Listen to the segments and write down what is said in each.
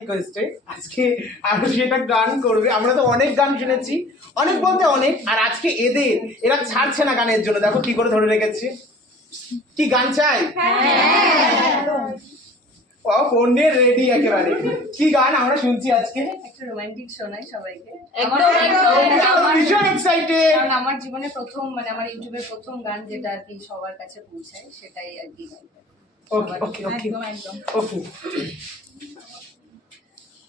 আজকে সেটা গান করবে। আমরা তো অনেক গান শুনেছি, অনেক বলতে অনেক, আর আজকে এরা ছাড়ছে না গানের জন্য। দেখো কি করে ধরে রেখেছে। কি গান চাই? ফোন নিয়ে রেডি একেবারে। কি গান আমরা শুনছি আজকে? একটা রোমান্টিক শোনাই সবাইকে। ভীষণ এক্সাইটেড। কারণ আমার জীবনে প্রথম, মানে আমার ইউটিউবের প্রথম গান যেটা আর কি সবার কাছে পৌঁছায়, সেটাই আর কি। ওকে ওকে ওকে ওকে।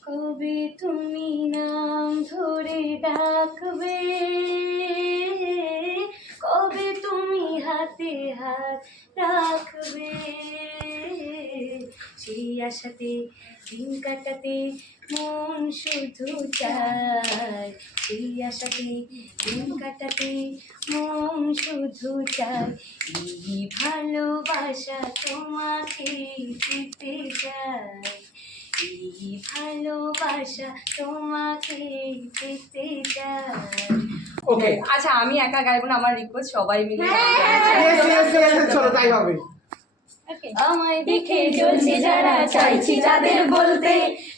কবে তুমি নাম ধরে ডাকবে, কবে তুমি হাতে হাত রাখবে, সেই আশাতে দিন কাটাতে মন শুধু চায়, সেই আশাতে দিন কাটাতে মন শুধু চায়, এই ভালোবাসা তোমাকে পেতে চায়, এই ভালোবাসা তোমাকে পেতে চায়। ওকে আচ্ছা, আমি একা গাইবো না, আমার রিকোয়েস্ট সবাই মিলে। চলো তাই হবে। আমায় দেখে জ্বলছে যারা, চাইছি যাদের বলতে,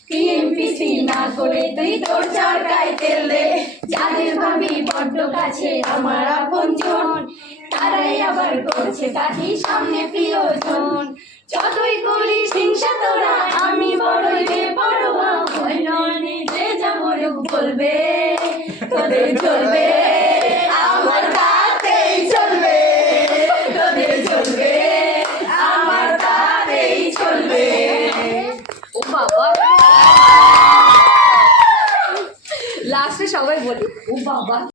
টিএমপিসি না করে তুই তোর চরকায় তেল দে, যাদের ভাবি বড্ড কাছে আমার আপনজন, তারাই আবার করছে তাকে সামনে প্রিয়জন। যতই করিস হিংসা তোরা, আমি বড়ই বেপরোয়া, হয়নি যে যাবো বলবে তোদের চলবে, আমার তাতেই চলবে, তোদের চলবে, আমার তাতেই চলবে। ও বাবা, লাস্টে সবাই বলি ও বাবা।